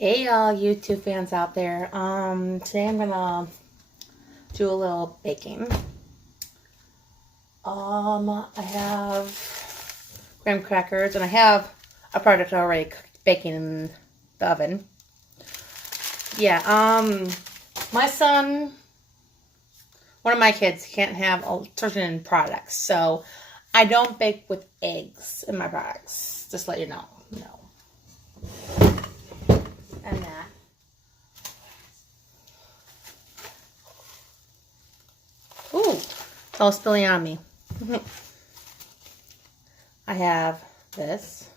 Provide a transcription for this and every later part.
Hey y'all YouTube fans out there. Today I'm gonna do a little baking. I have graham crackers and I have a product already baking in the oven. Yeah, my son, one of my kids can't have certain products, so I don't bake with eggs in my products. Just to let you know. No. And that. Ooh, it's all spilling on me. I have this.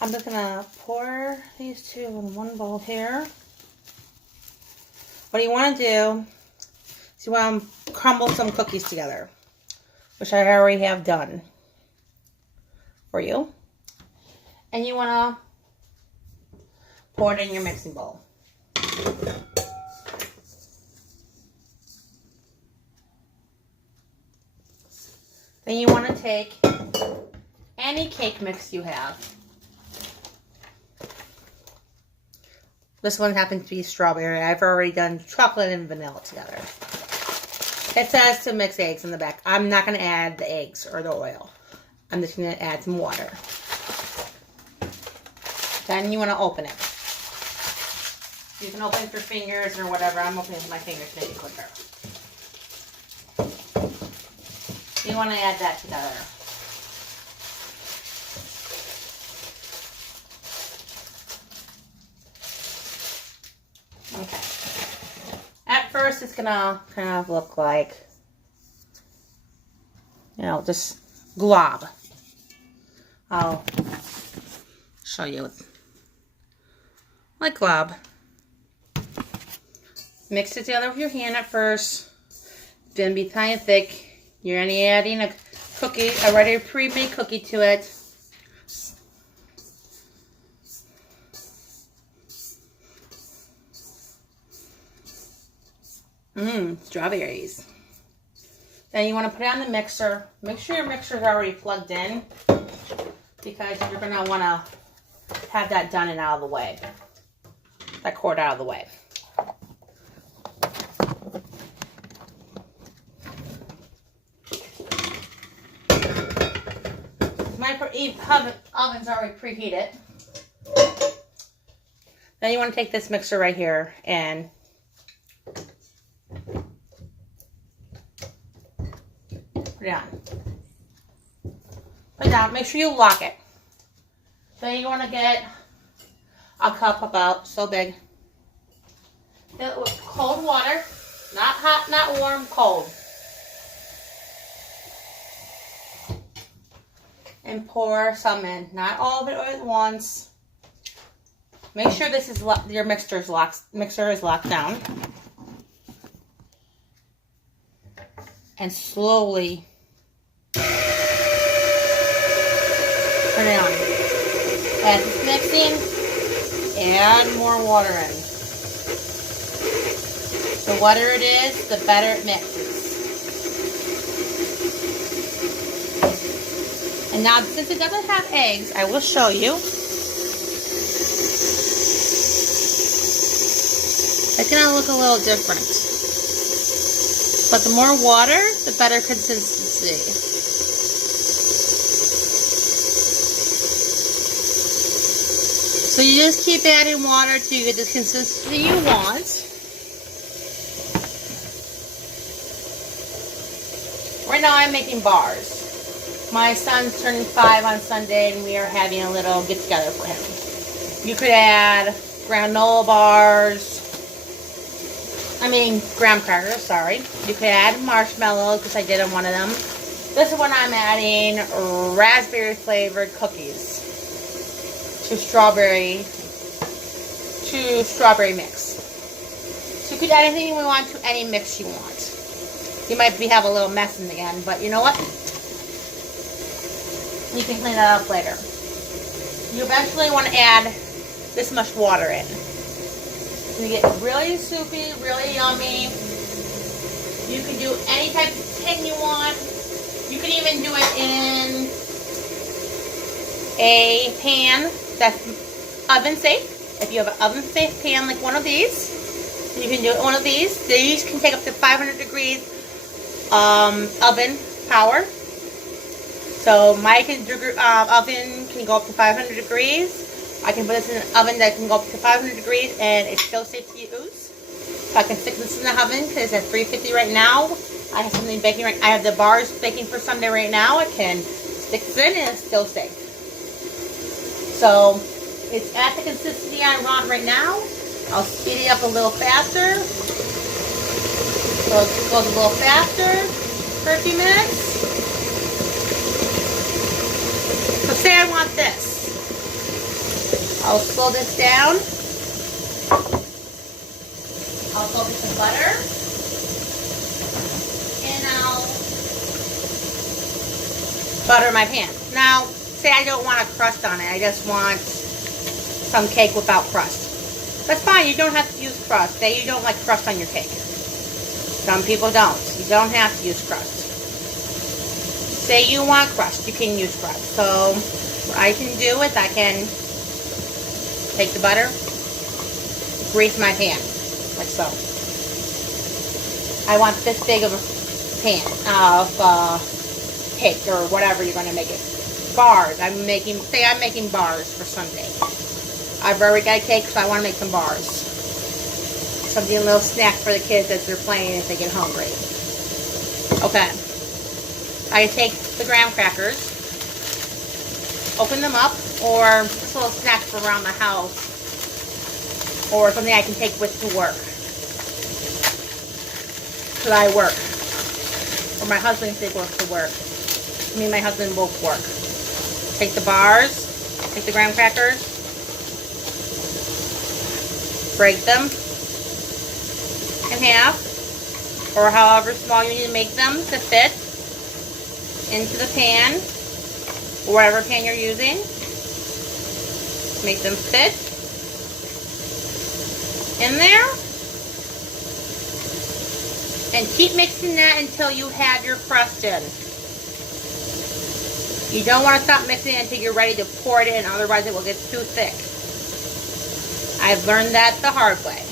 I'm just gonna pour these two in one bowl here. What you want to do is you want to crumble some cookies together, which I already have done for you. And you want to pour it in your mixing bowl. Then you want to take any cake mix you have. This one happens to be strawberry. I've already done chocolate and vanilla together. It says to mix eggs in the back. I'm not going to add the eggs or the oil. I'm just going to add some water. Then you want to open it. You can open it with your fingers or whatever. I'm opening it with my fingers to make it quicker. You want to add that together. Okay. At first, it's gonna kind of look like, just glob. I'll show you. Like glob. Mix it together with your hand at first. It's gonna be kind of thick. You're only adding a cookie, a ready pre-made cookie to it. Strawberries. Then you want to put it on the mixer. Make sure your mixer is already plugged in, because you're going to want to have that done and out of the way. That cord out of the way. My oven's already preheated. Then you want to take this mixer right here and put it on. Put it down. Make sure you lock it. Then you want to get a cup about so big. Fill it with cold water. Not hot, not warm, cold. And pour some in. Not all of it at once. Make sure this is your mixer is locked down. And slowly put it on. As it's mixing, add more water in. The wetter it is, the better it mixes. And now, since it doesn't have eggs, I will show you. It's going to look a little different. But the more water, the better consistency. So you just keep adding water to get the consistency you want. Right now I'm making bars. My son's turning 5 on Sunday and we are having a little get together for him. You could add granola bars. Graham crackers, sorry. You could add marshmallows, because I did on one of them. This is when I'm adding raspberry flavored cookies to strawberry mix. So you could add anything you want to any mix you want. You might have a little mess in the end, but you know what? You can clean that up later. You eventually want to add this much water in. You get really soupy, really yummy. You can do any type of thing you want. You can even do it in a pan that's oven safe. If you have an oven safe pan like one of these, you can do it in one of these. These can take up to 500 degrees oven power. So my oven can go up to 500 degrees. I can put this in an oven that can go up to 500 degrees and it's still safe to use. So I can stick this in the oven because it's at 350 right now. I have something baking I have the bars baking for Sunday right now. I can stick this in and it's still safe. So it's at the consistency I want right now. I'll speed it up a little faster. So it goes a little faster for a few minutes. So say I want this. I'll slow this down. I'll focus the butter. And I'll butter my pan. Now, say I don't want a crust on it. I just want some cake without crust. That's fine. You don't have to use crust. Say you don't like crust on your cake. Some people don't. You don't have to use crust. Say you want crust. You can use crust. So, what I can do is I can take the butter, grease my pan, like so. I want this big of a pan of cake or whatever you're going to make it. Bars. Say I'm making bars for Sunday. I've already got a cake, so I want to make some bars. Something, a little snack for the kids as they're playing if they get hungry. Okay. I take the graham crackers, open them up, or just a little snack for around the house, or something I can take with to work. Because I work. Or my husband takes work to work. Me and my husband both work. Take the bars, take the graham crackers, break them in half, or however small you need to make them to fit into the pan, or whatever pan you're using. Make them fit in there. And keep mixing that until you have your crust in. You don't want to stop mixing it until you're ready to pour it in, otherwise it will get too thick. I've learned that the hard way.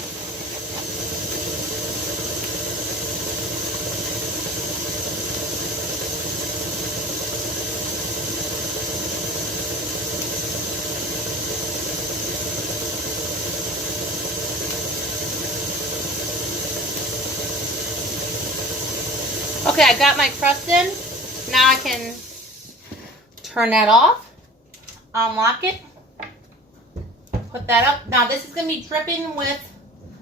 Okay, I got my crust in. Now I can turn that off, unlock it, put that up. Now this is going to be dripping with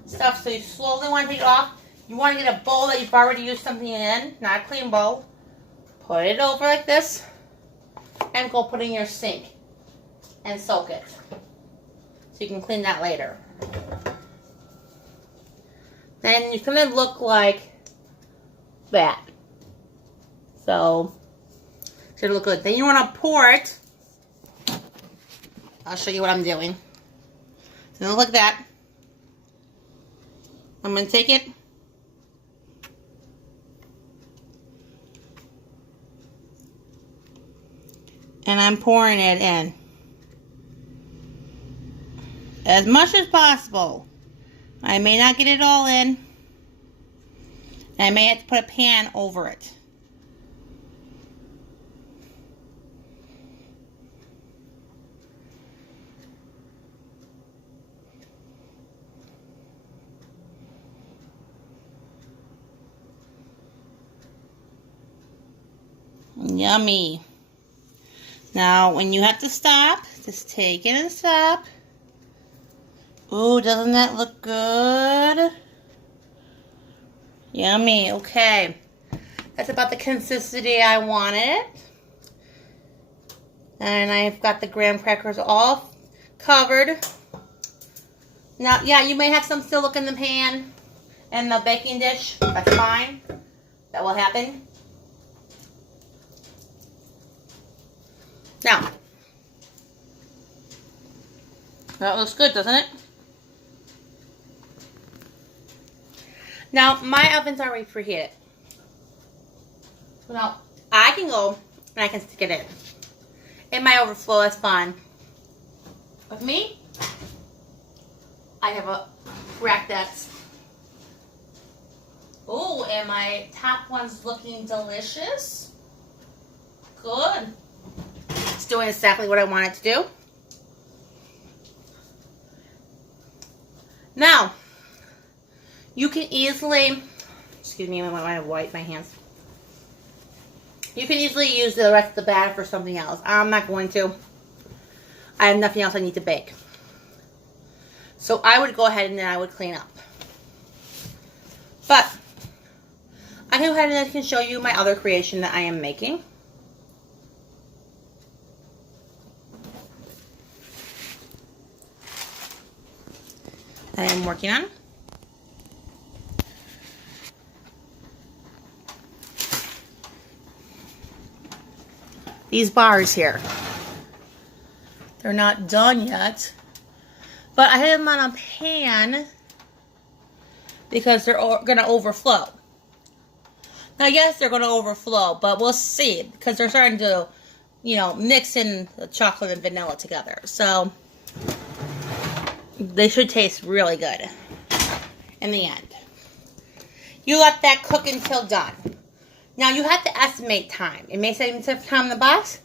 stuff, so you slowly want to take it off. You want to get a bowl that you've already used something in, not a clean bowl. Put it over like this, and go put it in your sink and soak it. So you can clean that later. Then it's going to look like that. So, should look good. Then you want to pour it. I'll show you what I'm doing. So look like that. I'm going to take it. And I'm pouring it in. As much as possible. I may not get it all in. And I may have to put a pan over it. Yummy. Now, when you have to stop, just take it and stop. Ooh, doesn't that look good? Yummy. Okay. That's about the consistency I wanted. And I've got the graham crackers all covered. Now, yeah, you may have some still look in the pan and the baking dish. That's fine. That will happen. Now, that looks good, doesn't it? Now, my oven's already preheated. Now, I can go and I can stick it in. It might overflow, that's fine. With me, I have a rack that's... Oh, and my top one's looking delicious. Good. It's doing exactly what I want it to do. Now, you can easily... Excuse me, I wipe my hands. You can easily use the rest of the batter for something else. I'm not going to. I have nothing else I need to bake. So I would go ahead and then I would clean up. But I can go ahead and I can show you my other creation that I am making. That I am working on. These bars here. They're not done yet. But I have them on a pan because they're going to overflow. Now, yes, they're going to overflow, but we'll see because they're starting to, you know, mix in the chocolate and vanilla together. So, they should taste really good in the end. You let that cook until done. Now, you have to estimate time. It may say time in the box,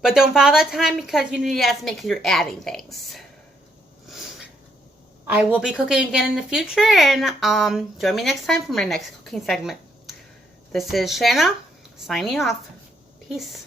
but don't follow that time because you need to estimate because you're adding things. I will be cooking again in the future, and join me next time for my next cooking segment. This is Shana, signing off. Peace.